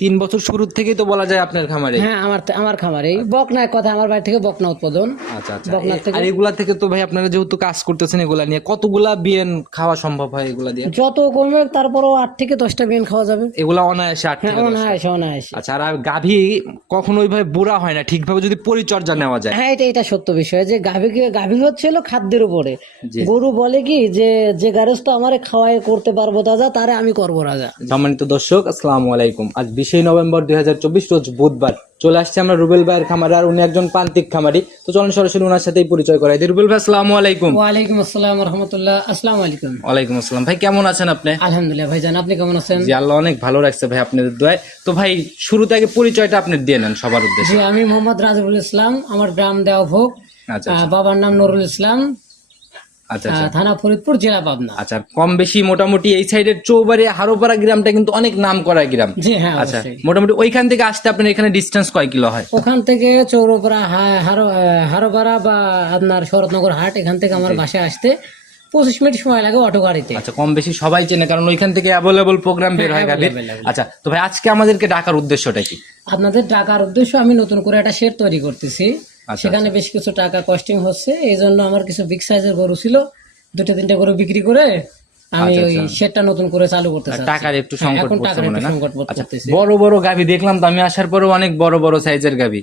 তিন বছর শুরুর থেকেই তো বলা যায় আপনার খামারে হ্যাঁ আমার আমার খামার এই বকনা কথা আমার বাড়ি থেকে বকনা উৎপাদন। আচ্ছা আচ্ছা। বকনার এ- থেকে- আর এগুলা থেকে তো ভাই আপনারা যেহেতু কাজ করতেছেন এগুলা নিয়ে কতগুলা বিয়েন খাওয়া সম্ভব হয় এগুলা দিয়ে? যত কমবে তারপরও আট থেকে দশটা বিয়ান খাওয়া যাবে। এগুলা অনায়াসে আট হ্যাঁ থেকে। অনায়াসে অনায়াসে। আচ্ছা আর গাভী কখনো ওইভাবে বুড়া হয় না ঠিকভাবে যদি পরিচর্যা নেওয়া যায়। হ্যাঁ এটা এটা সত্য বিষয় যে গাভীকে গাভী হচ্ছিল খাদ্যের উপরে। গরু বলে কি যে যে গারস্থ আমারে খাওয়াই করতে পারব দাদা তারে আমি করব রাজা। সম্মানিত দর্শক আসসালামু আলাইকুম। আজ বিশে নভেম্বর দু হাজার চব্বিশ রোজ বুধবার। চলে আসছে আমরা রুবেল ভাইয়ের খামারে আর উনি একজন প্রান্তিক খামারি। তো চলুন সরাসরি ওনার সাথেই পরিচয় করাই দিই। রুবেল ভাই আসসালামু আলাইকুম। ওয়ালাইকুম আসসালাম রহমতুল্লাহ। আসসালামু আলাইকুম। ওয়ালাইকুম আসসালাম। ভাই কেমন আছেন আপনি? আলহামদুলিল্লাহ ভাই ভাইজান আপনি কেমন আছেন? জি আল্লাহ অনেক ভালো রাখছে ভাই আপনাদের দোয়ায়। তো ভাই শুরুতে আগে পরিচয়টা আপনি দিয়ে নেন সবার উদ্দেশ্যে। আমি মোহাম্মদ রাজুল ইসলাম আমার গ্রাম দেওভোগ আচ্ছা। আহ, বাবার নাম নুরুল ইসলাম। আচ্ছা আচ্ছা। থানা ফরিদপুর জেলা পাবনা। আচ্ছা কম বেশি মোটামুটি এই সাইডের চৌবাড়ি হারোপাড়া গ্রামটা কিন্তু অনেক নাম করা গ্রাম। জি হ্যাঁ আচ্ছা মোটামুটি ওইখান থেকে আসতে আপনার এখানে ডিস্টেন্স কয় কিলো হয়? ওখান থেকে চৌরপাড়া হারোপাড়া বা আপনার শরৎনগর হাট এখান থেকে আমার বাসায় আসতে পঁচিশ মিনিট সময় লাগে অটো গাড়িতে। আচ্ছা কম বেশি সবাই চেনে কারণ ওইখান থেকে অ্যাভেলেবল প্রোগ্রাম বের হয় গাভীর available, আচ্ছা তো ভাই আজকে আমাদেরকে ডাকার উদ্দেশ্যটা কি? আপনাদের টাকার উদ্দেশ্য আমি নতুন করে একটা শেড তৈরি করতেছি। সেখানে বেশ কিছু টাকা কস্টিং হচ্ছে এই জন্য আমার কিছু বিগ সাইজের গরু ছিল দুটো তিনটে গরু বিক্রি করে আমি ওই শেডটা নতুন করে চালু করতে চাচ্ছি। আচ্ছা, টাকার একটু হ্যাঁ, সংকট পড়ছে মনে না? আচ্ছা করতেছি বড় বড় গাভী দেখলাম তো আমি আসার পরেও অনেক বড় বড় সাইজের গাভী।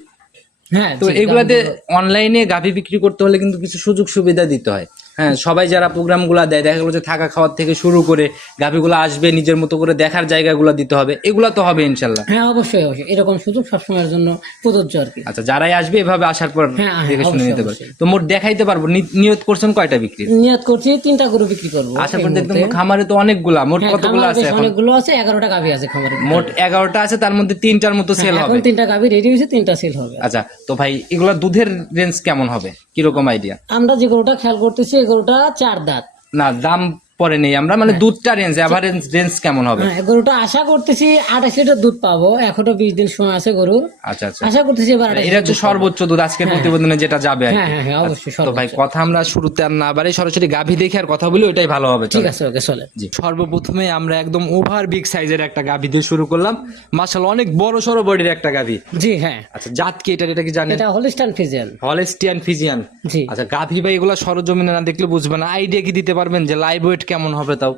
হ্যাঁ তো এগুলাতে অনলাইনে গাভী বিক্রি করতে হলে কিন্তু কিছু সুযোগ সুবিধা দিতে হয়। হ্যাঁ সবাই যারা প্রোগ্রামগুলা দেয় দেখা গেলো যে থাকা খাওয়ার থেকে শুরু করে গাভীগুলো আসবে নিজের মতো করে দেখার জায়গাগুলো দিতে হবে এগুলা তো হবে ইনশাল্লাহ। হ্যাঁ অবশ্যই অবশ্যই। এরকম সুযোগ সবসময়ের জন্য প্রযোজ্য আর কি। আচ্ছা যারাই আসবে এভাবে আসার পর হ্যাঁ, হ্যাঁ, দেখে শুনে নিতে পারবে। তো মোট দেখাইতে পারব নিয়ত করছেন কয়টা বিক্রি? নিয়াত করছি তিনটা গরু বিক্রি করব আসার পর দেখলাম তো খামারে তো অনেকগুলা মোট হ্যাঁ, কতগুলো আছে এখন? অনেকগুলো আছে এগারোটা গাভি আছে খামারে মোট এগারোটা আছে তার মধ্যে তিনটার মতো সেল হবে এখন তিনটা গাভি রেডি হয়েছে তিনটা সেল হবে। আচ্ছা তো ভাই এগুলা দুধের রেঞ্জ কেমন হবে? কীরকম আইডিয়া আমরা যে গরুটা খেয়াল করতেছি গরুটা চার দাঁত। না দাম পরে নেই আমরা মানে দুধটা রেঞ্জ এভারেজ রেঞ্জ কেমন হবে? হ্যাঁ গরুটা আশা করতেছি আঠাশ লিটার দুধ পাবো এখনও বিশ দিন সময় আছে গরুর। আচ্ছা আচ্ছা। আশা করতেছি এবার এটা হচ্ছে সর্বোচ্চ দুধ আজকের প্রতিবেদনে যেটা যাবে হ্যাঁ হ্যাঁ হ্যাঁ অবশ্যই তো ভাই কথা আমরা শুরুতে আর না সরাসরি গাভী দেখে আর কথা বলি ওইটাই ভালো হবে ঠিক আছে ওকে চলে জি। সর্বপ্রথমে আমরা একদম ওভার বিগ সাইজের একটা গাভী দিয়ে শুরু করলাম। মাশাআল্লাহ অনেক বড় সড়ো বডির একটা গাভী। জি হ্যাঁ। আচ্ছা জাত কি এটা এটা কি জানেন? এটা হলিস্টান ফিজিয়ান হলিস্টিয়ান ফিজিয়ান জি। আচ্ছা গাভী ভাই এগুলা সরজমিনে না দেখলে বুঝবে না। আইডিয়া কি দিতে পারবেন যে লাইভ ওয়েট কেমন হবে তাও?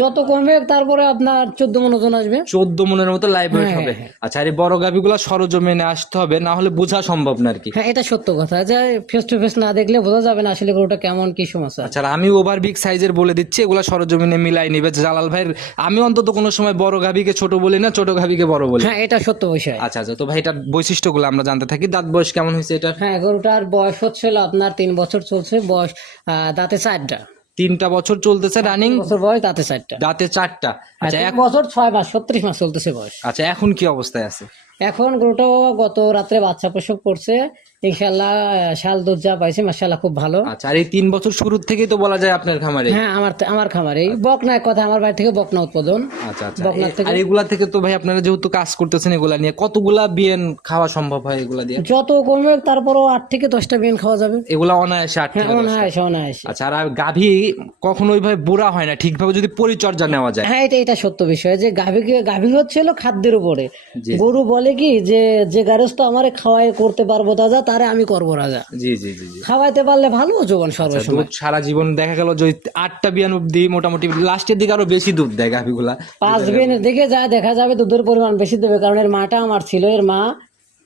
যত কমবে তারপরে আপনার চোদ্দ মন ওজন আসবে। চোদ্দ মনের মতো লাইভ ওয়েট হ্যাঁ, হবে। আচ্ছা আর এই বড় গাভীগুলা সরজমিনে আসতে হবে না হলে বোঝা সম্ভব না আর কি। হ্যাঁ এটা সত্য কথা। যে ফেস টু ফেস না দেখলে বোঝা যাবে না আসলে গরুটা কেমন কি সমস্যা। আচ্ছা আমি ওভার বিগ সাইজের বলে দিচ্ছি এগুলা সরজমিনে মিলাই নিবে। জালাল ভাইয়ের আমি অন্তত কোনো সময় বড় গাভীকে ছোট বলি না ছোট গাভীকে বড় বলি। হ্যাঁ এটা সত্য বিষয়। আচ্ছা আচ্ছা তো ভাই এটার বৈশিষ্ট্যগুলো আমরা জানতে থাকি। দাঁত বয়স কেমন হয়েছে এটা হ্যাঁ গরুটার বয়স হচ্ছিল আপনার তিন বছর চলছে বয়স দাঁতে চারটা। তিনটা বছর চলতেছে রানিং বছর বয়স দাঁতে চারটা। দাঁতে চারটা। আচ্ছা এক বছর ছয় মাস ছত্রিশ মাস চলতেছে বয়স। আচ্ছা এখন কি অবস্থায় আছে? এখন গরুটা গত রাত্রে বাচ্চা প্রসব করছে ইনশাল্লাহ শাল দুধ যা পাইছে মাসাল্লাহ খুব ভালো। আচ্ছা আর এই তিন বছর শুরুর থেকেই তো বলা যায় আপনার খামারে? হ্যাঁ আমার আমার খামারে। বকনা কথা আমার বাড়ি থেকে বকনা উৎপাদন। আচ্ছা আচ্ছা। থেকে- আর এগুলা থেকে তো ভাই আপনারা যেহেতু কাজ করতেছেন এগুলা নিয়ে কতগুলা বিয়েন খাওয়া সম্ভব হয় এগুলা দিয়ে? যত কমবে তারপরও আট থেকে দশটা বিন খাওয়া যাবে। এগুলা অনায়াসে আট হ্যাঁ থেকে অনায়াসে অনায়াসে। আচ্ছা আর গাভী কখনো ওইভাবে বুড়া হয় না ঠিকভাবে যদি পরিচর্যা নেওয়া যায়? হ্যাঁ এটা এটা সত্য বিষয় যে গাভীকে গাভী হচ্ছিল খাদ্যের উপরে। গরু বলে কি যে যে গারস্থ আমারে খাওয়াই করতে পারব দাদা তারে আমি করব রাজা। জি জি জি জি। খাওয়াইতে পারলে ভালো জীবন সর্বসময় দুধ সারা জীবন দেখা গেল যে আটটা বিয়ান অব্দি মোটামুটি লাস্টের দিকে আরও বেশি দুধ দেয় গাভীগুলা। পাঁচ বিনের দিকে যা দেখা যাবে দুধের পরিমাণ বেশি দেবে কারণ এর মাটা আমার ছিল এর মা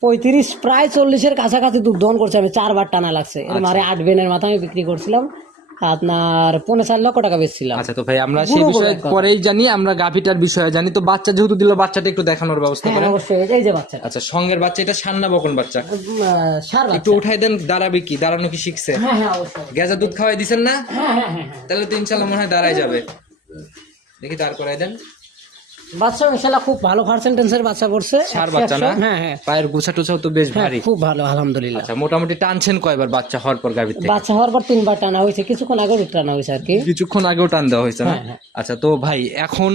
পঁয়ত্রিশ প্রায় চল্লিশের কাছাকাছি দুধ দহন করছে আমি চারবার টানা লাগছে। এর মারে আট বিনের মাথা আমি বিক্রি করছিলাম। আপনার পনেরো চার লক্ষ টাকা বেচছিলাম। আচ্ছা তো ভাই আমরা সেই বিষয়ে পরেই জানি আমরা গাভীটার বিষয়ে জানি। তো বাচ্চা যেহেতু দিল বাচ্চাটা একটু দেখানোর ব্যবস্থা হ্যাঁ করেন। অবশ্যই এই যে বাচ্চা আচ্ছা সঙ্গের বাচ্চা এটা সান্না বকন বাচ্চা। একটু উঠাই দেন দাঁড়াবে কি? দাঁড়ানো কি শিখছে? হ্যাঁ হ্যাঁ অবশ্যই। গেজা দুধ খাওয়াই দিছেন না? হ্যাঁ হ্যাঁ হ্যাঁ হ্যাঁ। তাহলে তো ইনশাআল্লাহ মনে হয় দাঁড়াই যাবে। দেখি দাঁড় করাই দেন। বাচ্চা ইনশাল্লাহ খুব ভালো পার্সেন্টেন্সের বাচ্চা পড়ছে। সার বাচ্চা না? হ্যাঁ হ্যাঁ। পায়ের গুছা টুছাও তো বেশ হ্যাঁ ভারী। খুব ভালো আলহামদুলিল্লাহ। আচ্ছা মোটামুটি টানছেন কয়বার বাচ্চা হওয়ার পর গাভীর থেকে? বাচ্চা হওয়ার পর তিনবার টানা হয়েছে কিছুক্ষণ আগে টানা হয়েছে আর কি। কিছুক্ষণ আগেও টান দেওয়া হয়েছে না? হ্যাঁ, হ্যাঁ। আচ্ছা তো ভাই এখন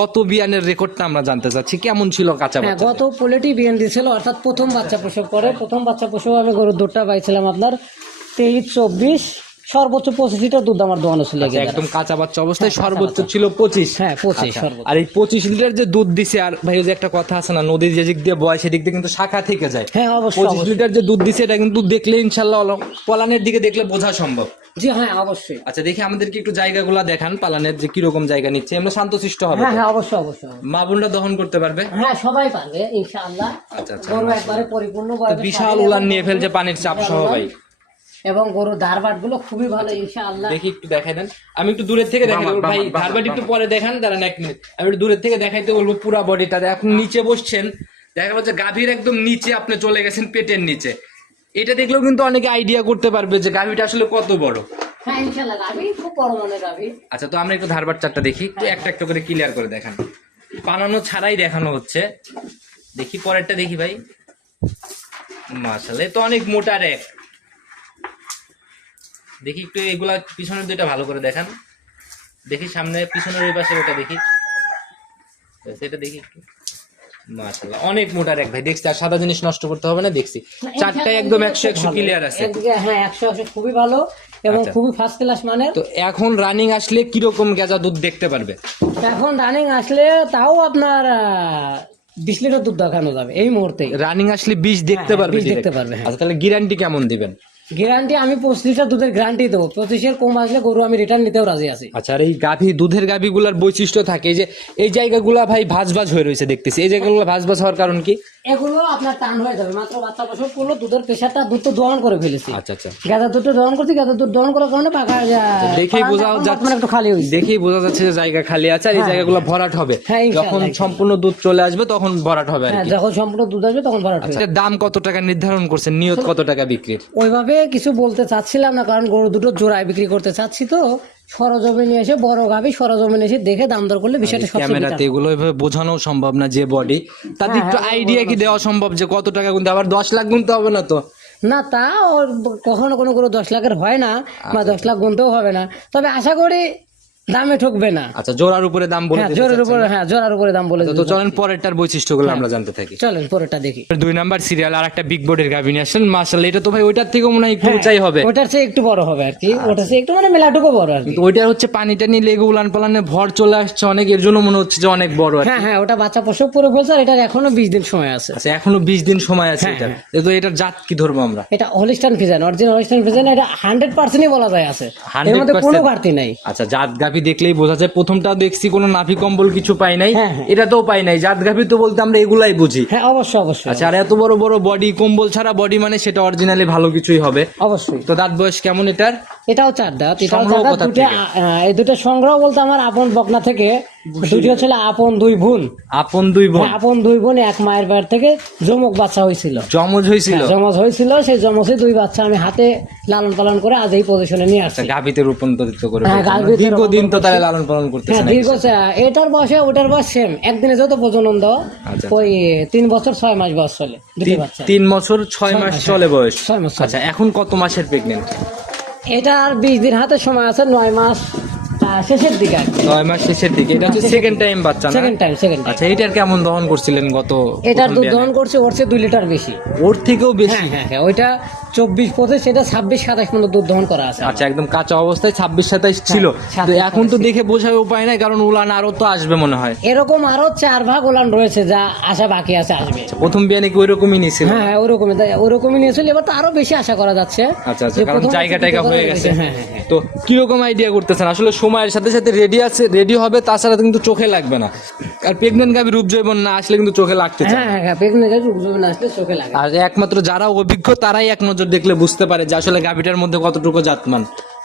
গত বিয়ানের রেকর্ডটা আমরা জানতে চাচ্ছি কেমন ছিল কাঁচা বাচ্চা গত পোলেটি বিএন দিয়েছিল অর্থাৎ প্রথম বাচ্চা প্রসব করে প্রথম বাচ্চা প্রসব আমি গরুর দুধটা পাইছিলাম আপনার তেইশ চব্বিশ সর্বোচ্চ পঁচিশ লিটার দুধ আমার দোকানে ছিল আচ্ছা, একদম কাঁচা বাচ্চা অবস্থায় সর্বোচ্চ ছিল পঁচিশ। হ্যাঁ পঁচিশ আচ্ছা, আর এই পঁচিশ লিটার যে দুধ দিছে আর ভাই যে একটা কথা আছে না নদীর যে দিক দিয়ে বয় সেদিক দিয়ে কিন্তু শাখা থেকে যায়। হ্যাঁ অবশ্যই পঁচিশ লিটার যে দুধ দিছে এটা কিন্তু দেখলে ইনশাল্লাহ পলানের দিকে দেখলে বোঝা সম্ভব। জি হ্যাঁ অবশ্যই। আচ্ছা দেখি আমাদেরকে একটু জায়গাগুলো দেখান পালানের যে কীরকম জায়গা নিচ্ছে আমরা শান্তশিষ্ট হবে হ্যাঁ হ্যাঁ অবশ্যই অবশ্যই মা বোনরা দহন করতে পারবে? হ্যাঁ সবাই পারবে ইনশাআল্লাহ। আচ্ছা আচ্ছা একবারে পরিপূর্ণ বিশাল উলান নিয়ে ফেলছে পানির চাপ সহ ভাই। এবং গরুর ধারবাটগুলো খুবই ভালো ইনশাআল্লাহ। দেখি একটু দেখাই দেন। আমি একটু দূরের থেকে দেখাই দেবো। ভাই ধারবাটি একটু পরে দেখান দাঁড়ান এক মিনিট। আমি একটু দূরের থেকে দেখাইতে বলব পুরা বডিটা। এখন নিচে বসছেন। দেখা যাচ্ছে গাভীর একদম নিচে আপনি চলে গেছেন পেটের নিচে। এটা দেখলেও কিন্তু অনেকে আইডিয়া করতে পারবে যে গাভীটা আসলে কত বড়। হ্যাঁ ইনশাআল্লাহ গাভি খুব বড় মনের গাভি। আচ্ছা তো আমরা একটু ধারবার চারটা দেখি। একটা একটা করে ক্লিয়ার করে দেখান। বানানো ছাড়াই দেখানো হচ্ছে। দেখি পরেরটা দেখি ভাই। এ তো অনেক মোটা র্যাক। দেখি একটু এগুলা পিছনের দুইটা ভালো করে দেখান। দেখি সামনে পিছনের ওই পাশে ওটা দেখি। সেটা দেখি একটু। মাশাআল্লাহ অনেক মোটা র্যাক ভাই দেখছি আর সাদা জিনিস নষ্ট করতে হবে না দেখছি। চারটায় একদম একশো একশো ক্লিয়ার আছে। হ্যাঁ একশো একশো খুবই ভালো এবং আচ্ছা। খুবই ফার্স্ট ক্লাস মানের। তো এখন রানিং আসলে কীরকম গেজা দুধ দেখতে পারবে? এখন রানিং আসলে তাও আপনার বিশ লিটার দুধ দেখানো যাবে এই মুহূর্তে রানিং আসলে বিষ দেখতে হ্যাঁ, পারবে দেখতে পারবে, হ্যাঁ। আচ্ছা তাহলে গ্যারান্টি কেমন দিবেন? গ্যারান্টি আমি পঁচিশ লিটার দুধের গ্যারান্টি দেবো। পঁচিশের কম আসলে গরু আমি রিটার্ন নিতেও রাজি আছি। আচ্ছা আর এই গাভী, দুধের গাভীগুলার বৈশিষ্ট্য থাকে যে এই জায়গাগুলা ভাই ভাজ ভাজ হয়ে রয়েছে দেখতেছি। এই জায়গাগুলো ভাজ ভাজ হওয়ার কারণ কি? এগুলো আপনার টান হয়ে যাবে। মাত্র বাচ্চা প্রসব করল দুধের প্রেশারটা দুধ তো দহন করে ফেলেছি। আচ্ছা আচ্ছা। গাঁদা দুধটা দহন করছি গাঁদা দুধ দহন করার কারণে পাকা দেখেই বোঝা যাচ্ছে মানে একটু খালি হয়েছে। দেখেই বোঝা যাচ্ছে যে জায়গা খালি আছে আর এই জায়গাগুলো ভরাট হবে। হ্যাঁ, যখন সম্পূর্ণ দুধ চলে আসবে তখন ভরাট হবে আর হ্যাঁ যখন সম্পূর্ণ দুধ আসবে তখন ভরাট হবে। আচ্ছা দাম কত টাকা নির্ধারণ করছেন? নিয়ত কত টাকা বিক্রির? ওইভাবে কিছু বলতে চাচ্ছিলাম না কারণ গরু দুটো জোড়ায় বিক্রি করতে চাচ্ছি তো। সরজমিনে এসে বড় গাবি সরজমিনে এসে দেখে দাম দর করলে বিষয়টা সবচেয়ে ক্যামেরাতে এগুলো এভাবে বোঝানো সম্ভব না যে বডি তাতে একটু আইডিয়া কি দেওয়া সম্ভব। যে কত টাকা গুনতে আবার দশ লাখ গুনতে হবে না তো? না তা ওর কখনো কোনো কোনো দশ লাখের হয় না আচ্ছা। বা দশ লাখ গুনতেও হবে না। তবে আশা করি দামে ঠকবে না। আচ্ছা জোড়ার উপরে দাম বলে হ্যাঁ চাচ্ছেন। উপরে হ্যাঁ জোরার উপরে দাম বলে তো চলেন পরেরটার বৈশিষ্ট্যগুলো আমরা জানতে থাকি। চলেন পরেরটা দেখি। দুই নাম্বার সিরিয়াল আর একটা বিগ বোর্ডের গাভী নিয়ে আসলেন মার্শাল এটা তো ভাই ওইটার থেকেও মনে হয় একটু উঁচাই হবে। ওটার চেয়ে একটু বড় হবে আর কি। আচ্ছা। ওটার চেয়ে একটু মানে মেলাটুকু বড় আর কি। ওইটার হচ্ছে পানিটা নিয়ে লেগে উলান পালানে ভর চলে আসছে অনেক এর জন্য মনে হচ্ছে যে অনেক বড় আর। হ্যাঁ হ্যাঁ ওটা বাচ্চা প্রসব করে ফেলছে আর এটার এখনও বিশ দিন সময় আছে। আচ্ছা এখনও বিশ দিন সময় আছে হ্যাঁ, এটা। তো এটার জাত কি ধরবো আমরা? এটা হলিস্টান ফিজান অরিজিনাল হলিস্টান ফিজান এটা হান্ড্রেড পার্সেন্টই বলা যায় আছে। এর মধ্যে কোনো ঘাটতি নাই। আচ্ছা জাত গাভী দেখলেই বোঝা যায়। প্রথমটা দেখছি কোনো নাভি কম্বল কিছু পাই নাই এটা তো পাই নাই। জাত গাভি তো বলতে আমরা এগুলাই বুঝি। হ্যাঁ অবশ্যই অবশ্যই আচ্ছা আর এত বড় বড় বডি কম্বল ছাড়া বডি মানে সেটা অরিজিনালি ভালো কিছুই হবে। অবশ্যই। তো দাঁত বয়স কেমন এটার? এটাও চার দাঁত এটাও চার দাঁত এই দুটো সংগ্রহ বলতে আমার আপন বকনা থেকে দুটি হচ্ছে আপন দুই বোন। আপন দুই বোন। হ্যাঁ, আপন দুই বোন এক মায়ের থেকে জমক বাচ্চা হয়েছিল। জমজ হয়েছিল? জমজ হয়েছিল সেই জমসে দুই বাচ্চা আমি হাতে লালন পালন করে আজ এই পজিশনে নিয়ে আসছি। আচ্ছা রূপান্তরিত করে হ্যাঁ। দীর্ঘদিন তো লালন পালন হ্যাঁ দীর্ঘ এটার বয়সে ওটার বয়স সেম একদিনে যত প্রজনন দাও আচ্ছা। ওই তিন বছর ছয় মাস বয়স চলে তিন- বছর ছয় মাস চলে বয়স। ছয় মাস আচ্ছা এখন কত মাসের প্রেগনেন্ট এটা আর বিশ দিন হাতে সময় আছে নয় মাস। শেষের দিকে নয় মাস শেষের দিকে। এটা হচ্ছে সেকেন্ড টাইম বাচ্চা সেকেন্ড টাইম সেকেন্ড আচ্ছা এটার কেমন দহন করছিলেন গত এটার দুধ দহন করছে ওর চেয়ে দুই লিটার বেশি। ওর থেকেও বেশি? হ্যাঁ হ্যাঁ হ্যাঁ ওইটা চব্বিশ পঁচিশ সেটা ছাব্বিশ সাতাশ পর্যন্ত দুধ দহন করা আছে আচ্ছা একদম কাঁচা অবস্থায় ছাব্বিশ ছিল। হ্যাঁ, তো এখন তো দেখে বোঝার উপায় নাই কারণ উলান আরও তো আসবে মনে হয়। এরকম আরও চার ভাগ ওলান রয়েছে যা আশা বাকি আছে আসবে। প্রথম বিয়ানে কি ওইরকমই নিছিল হ্যাঁ হ্যাঁ ওরকমই তাই ওরকমই নিয়েছিল। এবার তো আরও বেশি আশা করা যাচ্ছে আচ্ছা আচ্ছা কারণ জায়গা টাইগা হয়ে গেছে। হ্যাঁ তো কীরকম আইডিয়া করতেছেন? আসলে সময়ের সাথে সাথে রেডি আছে রেডি হবে তাছাড়া কিন্তু চোখে লাগবে না। আর প্রেগনেন্ট গাভী রূপ জৈবন না আসলে কিন্তু চোখে লাগতে চায় হ্যাঁ হ্যাঁ প্রেগনেন্ট গাভী রূপজৈবন আসলে চোখে লাগে। আর একমাত্র যারা অভিজ্ঞ তারাই এক নজর দেখলে বুঝতে পারে যে আসলে গাভীটার মধ্যে কতটুকু জাতমান।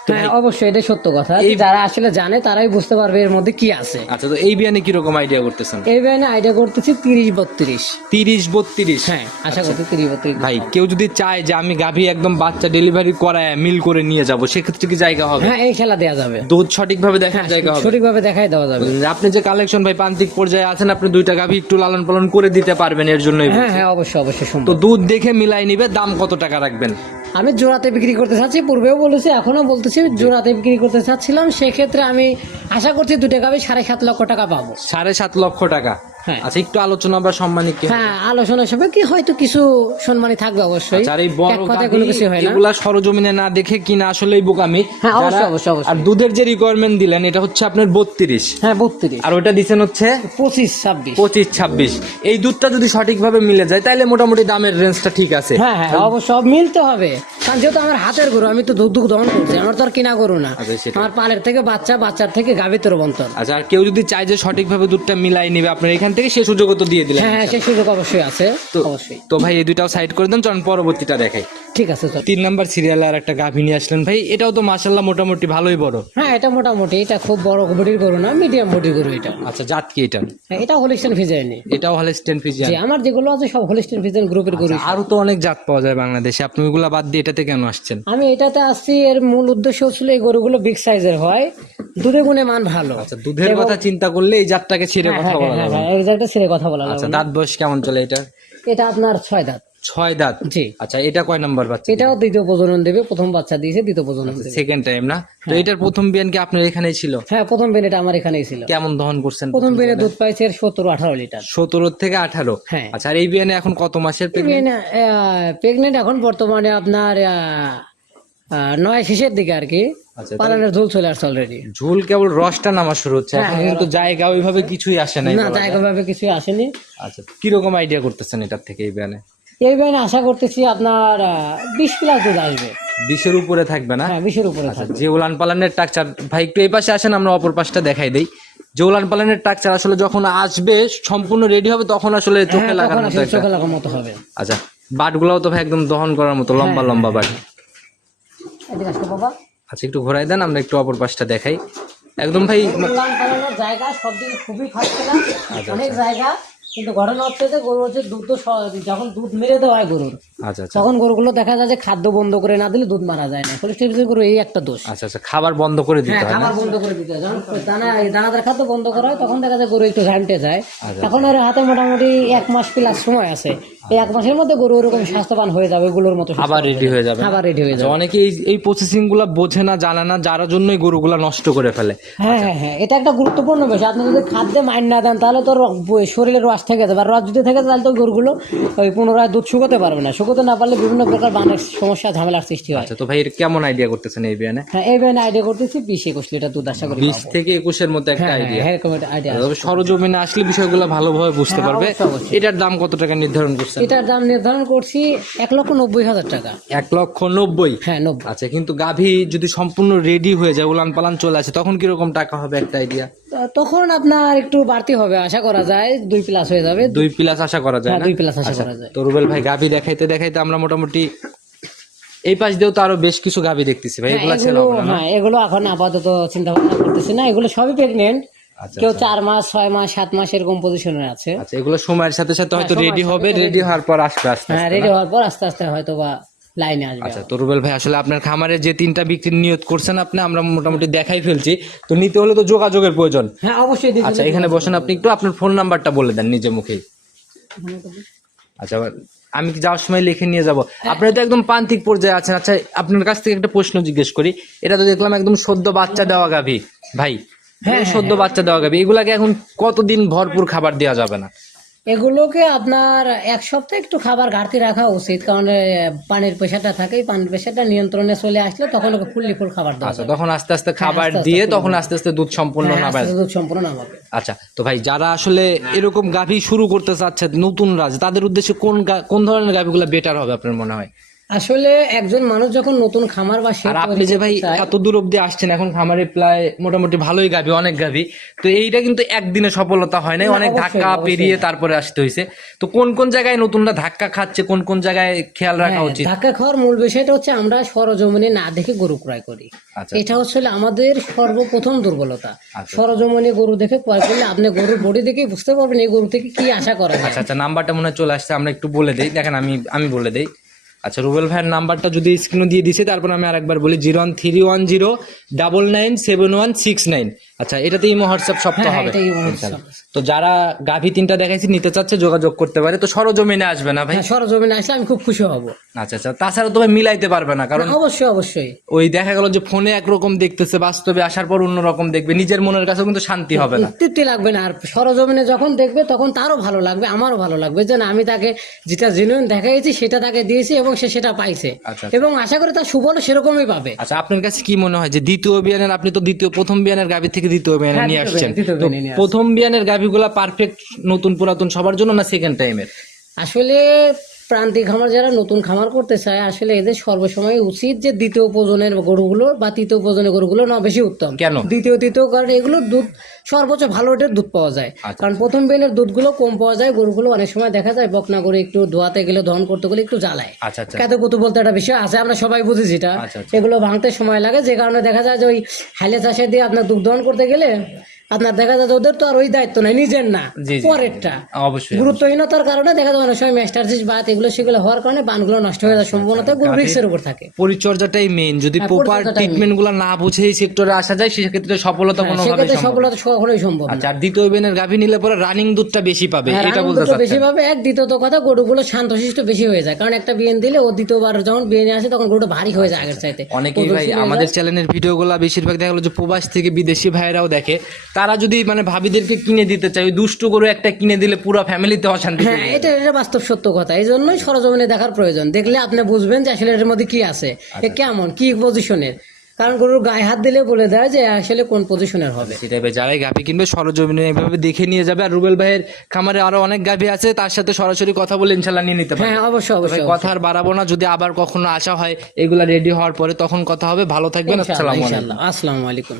হ্যাঁ অবশ্যই এটা সত্য কথা যারা আসলে জানে তারাই বুঝতে পারবে এর মধ্যে কি আছে। আচ্ছা তো এই বিয়ানে কীরকম আইডিয়া করতেছেন? এই বেনে আইডিয়া করতেছি তিরিশ বত্রিশ। তিরিশ বত্রিশ? হ্যাঁ আশা করছি তিরিশ বত্রিশ ভাই কেউ যদি চায় যে আমি গাভী একদম বাচ্চা ডেলিভারি করায় মিল করে নিয়ে যাব সেক্ষেত্রে কি জায়গা হবে? হ্যাঁ এই খেলা দেওয়া যাবে। দুধ সঠিকভাবে দেখার হ্যাঁ জায়গা হবে? সঠিকভাবে দেখাই দেওয়া যাবে। আপনি যে কালেকশন ভাই প্রান্তিক পর্যায়ে আছেন আপনি দুইটা গাভী একটু লালন পালন করে দিতে পারবেন এর জন্যই হ্যাঁ হ্যাঁ অবশ্যই অবশ্যই তো দুধ দেখে মিলাই নিবে দাম কত টাকা রাখবেন? আমি জোড়াতে বিক্রি করতে চাচ্ছি পূর্বেও বলেছি এখনও বলতেছি জোড়াতে বিক্রি করতে চাচ্ছিলাম সেক্ষেত্রে আমি আশা করছি দুটো গাভি সাড়ে সাত লক্ষ টাকা পাবো সাড়ে সাত লক্ষ টাকা। আচ্ছা একটু আলোচনা বা কি হ্যাঁ আলোচনা কি হয়তো কিছু সম্মানী থাকবে অবশ্যই। আচ্ছা, আর এই বড় গাভী, কোনো কিছু হয় না। এগুলা সরজমিনে না দেখে কিনা আসলেই বোকামি। হ্যাঁ, অবশ্যই, অবশ্যই, অবশ্যই। আর দুধের যে রিকোয়ারমেন্ট দিলেন এটা হচ্ছে আপনার বত্রিশ। হ্যাঁ বত্রিশ। আর ওটা দিচ্ছেন হচ্ছে পঁচিশ ছাব্বিশ। পঁচিশ ছাব্বিশ। এই দুধটা যদি সঠিকভাবে মিলে যায় তাহলে মোটামুটি দামের রেঞ্জটা ঠিক আছে। হ্যাঁ হ্যাঁ অবশ্য সব মিলতে হবে। কারণ যেহেতু আমার হাতের গরু আমি তো দুধ দুধ দহন করছি আমার তো আর কিনা গরু না। আচ্ছা, আমার পালের থেকে বাচ্চা বাচ্চার থেকে গাভী তোর বন্তর আচ্ছা আর কেউ যদি চায় যে সঠিকভাবে দুধটা মিলাই নিবে আপনার এখান থেকে সে সুযোগও তো দিয়ে দিলেন। হ্যাঁ হ্যাঁ সে সুযোগ অবশ্যই আছে তো অবশ্যই। তো ভাই এই দুইটাও সাইড করে দেন চলুন পরবর্তীটা দেখাই। ঠিক আছে চল। তিন নাম্বার সিরিয়ালে আর একটা গাভী নিয়ে আসলেন। ভাই এটাও তো মাসাল্লাহ মোটামুটি ভালোই বড়। হ্যাঁ এটা মোটামুটি এটা খুব বড় বডির গরু না মিডিয়াম বডির গরু এটা। আচ্ছা জাত কি এটা? হ্যাঁ, এটা হোলিস্টেন ফিজাইনি এটাও হলে স্টেন ফিজিয়ান যে আমার যেগুলো আছে সব হোলিস্টেন ফিজাইন গ্রুপের গরু। আরও তো অনেক জাত পাওয়া যায় বাংলাদেশে। আপনি ওইগুলা বাদ দিয়ে এটাতে কেন আসছেন? আমি এটাতে আসছি এর মূল উদ্দেশ্য ছিল এই গরুগুলো বিগ সাইজের হয় দুধে গুণে মান ভালো। আচ্ছা দুধের কথা চিন্তা করলে এই জাতটাকে ছিঁড়ে হ্যাঁ কথা হ্যাঁ বলা হ্যাঁ হ্যাঁ এক্সাক্ট ছেড়ে কথা বলা আচ্ছা দাঁত বয়স কেমন চলে এটা এটা আপনার ছয় দাঁত। ছয় দাঁত। জি। আচ্ছা এটা কয় নাম্বার বাচ্চা এটাও দ্বিতীয় প্রজনন দেবে প্রথম বাচ্চা দিয়েছে দ্বিতীয় প্রজনন সেকেন্ড টাইম না? তো এটার প্রথম বিয়ান কি আপনার এখানেই ছিল? হ্যাঁ প্রথম বেনেটা আমার এখানেই ছিল। কেমন দহন করছেন প্রথম বেনে দুধ পাইছে সতেরো আঠারো লিটার। সতেরো থেকে আঠারো? হ্যাঁ। আচ্ছা আর এই বিয়ানে এখন কত মাসের pregnant? প্রেগনেন্ট এখন বর্তমানে আপনার নয় শেষের দিকে আর কি। আচ্ছা পালনের ঝোল চলে আসছে অলরেডি ঝুল কেবল রসটা নামা শুরু হচ্ছে। এখন কিন্তু জায়গা ওইভাবে কিছুই আসে হ্যাঁ, না জায়গা ভাবে কিছুই আসেনি। আচ্ছা কীরকম আইডিয়া করতেছেন এটার থেকে এই বিয়ানে? এই বেনে আশা করতেছি আপনার বিশ প্লাস দুধ আসবে। বিশের উপরে থাকবে না? হ্যাঁ বিশের উপরে আচ্ছা থাকবে। যে উলান পালানের টাকচার ভাই একটু এই পাশে আসেন আমরা অপর পাশটা দেখাই দেই। যে উলান পালানের টাকচার আসলে যখন আসবে সম্পূর্ণ রেডি হবে তখন আসলে চোখে হ্যাঁ, লাগার তখন মতো চোখে লাগার মতো হবে। আচ্ছা বাটগুলাও তো ভাই একদম দহন করার মতো লম্বা হ্যাঁ, লম্বা বাট। এদিকে বাবা। আচ্ছা একটু ঘোরাই দেন আমরা একটু অপর পাশটা দেখাই। একদম ভাই জায়গা সব দিকে খুবই খাচ্ছে না আচ্ছা, অনেক জায়গা। কিন্তু ঘটনা হচ্ছে যে গরু হচ্ছে দুধ তো যখন দুধ মেরে দেওয়া হয় গরুর তখন গরুগুলো দেখা যায় যে খাদ্য বন্ধ করে না দিলে দুধ মারা যায় না। হোলিস্টিক গরু এই একটা দোষ। আচ্ছা আচ্ছা খাবার বন্ধ করে দিতে হ্যাঁ হয় খাবার বন্ধ করে দিতে হয়। যখন দানা দানাদার খাদ্য বন্ধ করা হয় তখন দেখা যায় গরু একটু ঘামটে যায়। আচ্ছা, এখন ওর হাতে মোটামুটি এক মাস প্লাস সময় আছে। এই এক মাসের মধ্যে গরু ওরকম স্বাস্থ্যবান হয়ে যাবে ওগুলোর মতো আবার রেডি হয়ে যাবে। খাবার রেডি হয়ে আচ্ছা, যাবে। অনেকে এই এই প্রসেসিংগুলা বোঝে না জানে না যার জন্যই গরুগুলা নষ্ট করে ফেলে। হ্যাঁ হ্যাঁ হ্যাঁ এটা একটা গুরুত্বপূর্ণ বিষয়। আপনি যদি খাদ্যে মাইন না দেন তাহলে তো র- শরীরে রস থেকে যাবে আর রস যদি থেকে যায় তাহলে তো গরুগুলো ওই পুনরায় দুধ শুকোতে পারবে না। শুকোতে না পারলে বিভিন্ন প্রকার বানের সমস্যা ঝামেলার সৃষ্টি হয়। আচ্ছা তো ভাই এর কেমন আইডিয়া করতেছেন এই বিয়ানে? হ্যাঁ এই ব্যান আইডিয়া করতেছি বিশ একুশ লিটার দুধ আশা করি বিশ থেকে একুশের মধ্যে একটা হ্যাঁ আইডিয়া হ্যাঁ এরকম একটা আইডিয়া তবে সরজমিনে আসলে বিষয়গুলো ভালোভাবে বুঝতে হ্যাঁ, পারবে। এটার দাম কত টাকা নির্ধারণ করছেন? এটার দাম নির্ধারণ করছি এক লক্ষ নব্বই হাজার টাকা। এক লক্ষ নব্বই? হ্যাঁ নব্বই। আচ্ছা কিন্তু গাভী যদি সম্পূর্ণ রেডি হয়ে যায় উলান পালান চলে আসে তখন কীরকম টাকা হবে একটা আইডিয়া তখন আপনার একটু বাড়তি হবে আশা করা যায় দুই প্লাস হয়ে যাবে। দুই প্লাস আশা করা যায় হ্যাঁ দুই প্লাস আশা আচ্ছা, করা যায়। তো রুবেল ভাই গাভী দেখাইতে দেখাইতে আমরা মোটামুটি এই পাশ দিয়েও তো আরও বেশ কিছু গাভী দেখতেছি ভাই। হ্যাঁ, এগুলা ছেলে না? হ্যাঁ এগুলো এখন আপাতত চিন্তা ভাবনা করতেছি না। এগুলো সবই প্রেগনেন্ট আচ্ছা কেউ চার মাস ছয় মাস সাত মাস এরকম পজিশনে আছে। আচ্ছা এগুলো সময়ের সাথে সাথে হয়তো রেডি হবে রেডি হওয়ার পর আসবে আস্তে হ্যাঁ রেডি হওয়ার পর আস্তে আস্তে হয়তো বা লাইনে আসবে। আচ্ছা তো রুবেল ভাই আসলে আপনার খামারে যে তিনটা বিক্রির নিয়ত করছেন আপনি আমরা মোটামুটি দেখাই ফেলছি। তো নিতে হলে তো যোগাযোগের প্রয়োজন। হ্যাঁ অবশ্যই আচ্ছা এখানে বসেন আপনি একটু আপনার ফোন নাম্বারটা বলে দেন নিজে মুখেই। আচ্ছা আমি যাওয়ার সময় লিখে নিয়ে যাব? আপনি তো একদম প্রান্তিক পর্যায়ে আছেন। আচ্ছা আপনার কাছ থেকে একটা প্রশ্ন জিজ্ঞেস করি। এটা তো দেখলাম একদম সদ্য বাচ্চা দেওয়া গাভী ভাই। হ্যাঁ সদ্য বাচ্চা দেওয়া গাভী। এগুলাকে এখন কতদিন ভরপুর খাবার দেওয়া যাবে না? এগুলোকে আপনার এক সপ্তাহে একটু খাবার ঘাটতি রাখা উচিত। কারণ পানির প্রেশারটা থাকে পানির পেশাটা নিয়ন্ত্রণে চলে আসলে তখন ওকে ফুললি ফুল খাবার দেওয়া আচ্ছা তখন আস্তে আস্তে খাবার আস্তে আস্তে দিয়ে তখন আস্তে আস্তে দুধ সম্পূর্ণ না নামায়। আস্তে আস্তে দুধ সম্পূর্ণ নামাবে। আচ্ছা তো ভাই যারা আসলে এরকম গাভী শুরু করতে চাচ্ছে নতুন রাজ তাদের উদ্দেশ্যে কোন কোন ধরনের গাভীগুলো বেটার হবে আপনার মনে হয়? আসলে একজন মানুষ যখন নতুন খামার বা আর আপনি যে ভাই এত দূর অব্দি আসছেন এখন খামারে প্রায় মোটামুটি ভালোই গাভী অনেক গাভী তো এইটা কিন্তু একদিনে সফলতা হয় নাই অনেক ধাক্কা পেরিয়ে তারপরে আসতে হয়েছে। তো কোন কোন জায়গায় নতুনরা ধাক্কা খাচ্ছে কোন কোন জায়গায় খেয়াল রাখা হ্যাঁ, উচিত? ধাক্কা খাওয়ার মূল বিষয়টা হচ্ছে আমরা সরজমিনে না দেখে গরু ক্রয় করি। আচ্ছা এটা হচ্ছে আমাদের সর্বপ্রথম দুর্বলতা। আচ্ছা। সরজমিনে গরু দেখে ক্রয় করলে আপনি গরুর বডি দেখে বুঝতে পারবেন এই গরু থেকে কি আশা করা যায়। আচ্ছা আচ্ছা নাম্বারটা মনে হয় চলে আসছে আমরা একটু বলে দেই। দেখেন আমি আমি বলে দেই। আচ্ছা রুবেল ভাইয়ের নাম্বারটা যদি স্ক্রিনে দিয়ে দিছে, তারপর আমি আরেকবার বলি, zero one three one zero double nine seven one six nine. আচ্ছা এটাতে ইমো হোয়াটসঅ্যাপ সব তো হ্যাঁ, হবে আমার ইনশাল্লাহ। তো যারা গাভী তিনটা দেখাইছি নিতে চাচ্ছে যোগাযোগ করতে পারে। তো সরজমিনে আসবে না ভাই? হ্যাঁ সরজমিনে আসলে আমি খুব খুশি হব। আচ্ছা আচ্ছা তাছাড়া তো ভাই মিলাইতে পারবে না কারণ অবশ্যই অবশ্যই। ওই দেখা গেল যে ফোনে একরকম দেখতেছে বাস্তবে আসার পর অন্যরকম দেখবে নিজের মনের কাছেও কিন্তু শান্তি হবে না। তৃপ্তি লাগবে না আর সরজমিনে যখন দেখবে তখন তারও ভালো লাগবে আমারও ভালো লাগবে। যে না আমি তাকে যেটা জেনুইন দেখাইছি সেটা তাকে দিয়েছি এবং সে সেটা পাইছে। আচ্ছা। এবং আশা করি তার সুফল সেরকমই পাবে। আচ্ছা আপনার কাছে কি মনে হয় যে দ্বিতীয় বিয়ানের আপনি তো দ্বিতীয় প্রথম বিয়ানের গাভী থেকে দ্বিতীয় বিয়ানে হ্যাঁ, নিয়ে দ্বিতীয় আসছেন। তো প্রথম বিয়ানের গাভীগুলা পারফেক্ট নতুন পুরাতন সবার জন্য না সেকেন্ড টাইমের আসলে প্রান্তিক খামার যারা নতুন খামার করতে চায় আসলে এদের সর্বসময় উচিত যে দ্বিতীয় প্রজনের গরুগুলো বা তৃতীয় প্রজনের গরুগুলো না বেশি উত্তম কেন? দ্বিতীয় তৃতীয় কারণ এগুলোর দুধ সর্বোচ্চ ভালো রেটের দুধ পাওয়া যায় আচ্ছা। কারণ প্রথম বেলের দুধগুলো কম পাওয়া যায় গরুগুলো অনেক সময় দেখা যায় বকনা করে একটু ধোয়াতে গেলে দহন করতে গেলে একটু জ্বালায় আচ্ছা আচ্ছা কুতু বলতে একটা বিষয় আছে আমরা সবাই বুঝি যেটা। এগুলো ভাঙতে সময় লাগে যে কারণে দেখা যায় যে ওই হাইলে চাষে দিয়ে আপনার দুধ দহন করতে গেলে আপনার দেখা যায় ওদের তো আর ওই দায়িত্ব নাই নিজের না। পরেরটা। অবশ্যই গুরুত্বহীনতার কারণে দেখা যায় অনেক সময় ম্যাস্টারজিস বাত এগুলো সেগুলো হওয়ার কারণে বানগুলো নষ্ট হয়ে যাওয়ার সম্ভাবনা থাকে গরু রিক্সের উপর থাকে। পরিচর্যাটাই মেইন যদি হ্যাঁ, প্রপার ট্রিটমেন্টগুলো না বুঝে এই সেক্টরে আসা যায় সেক্ষেত্রে সফলতা হ্যাঁ, সেক্ষেত্রে সম্ভব সফলতা কখনোই সম্ভব আচ্ছা আর দ্বিতীয় বিয়ানের গাভী নিলে পরে রানিং দুধটা বেশি পাবে হ্যাঁ, এটা বলতে দুটো বেশি পাবে। এক দ্বিতীয়ত কথা গরুগুলো শান্তশিষ্ট বেশি হয়ে যায়। কারণ একটা বিয়েন দিলে ও দ্বিতীয়বার যখন বিয়ে আসে তখন গরুটা ভারী হয়ে যায় আগের চাইতে। অনেকেই ভাই আমাদের চ্যানেলের ভিডিওগুলো বেশিরভাগ দেখা গেলো যে প্রবাস থেকে বিদেশি ভাইরাও দেখে। তারা যদি মানে ভাবিদেরকে কিনে দিতে চায় ওই দুষ্টু করে একটা কিনে দিলে পুরো ফ্যামিলিতে অশান্তি হ্যাঁ এটা এটা বাস্তব সত্য কথা। এই জন্যই সরজমিনে দেখার প্রয়োজন। দেখলে আপনি বুঝবেন যে আসলে এর মধ্যে কি আছে। আচ্ছা, এ কেমন? কি পজিশনের কারণ গরুর গায়ে হাত দিলে বলে দেয় যে আসলে কোন পজিশনের হবে। সেটাই ভাই যারাই গাভী কিনবে সরজমিনে এভাবে দেখে নিয়ে যাবে। আর রুবেল ভাইয়ের খামারে আরও অনেক গাভী আছে তার সাথে সরাসরি কথা বলে ইনশাল্লাহ নিয়ে নিতে পারবে। হ্যাঁ অবশ্যই অবশ্যই কথা আর বাড়াবো না। যদি আবার কখনো আসা হয় এগুলা রেডি হওয়ার পরে তখন কথা হবে। ভালো থাকবেন আসসালামু আলাইকুম। আসসালামু আলাইকুম।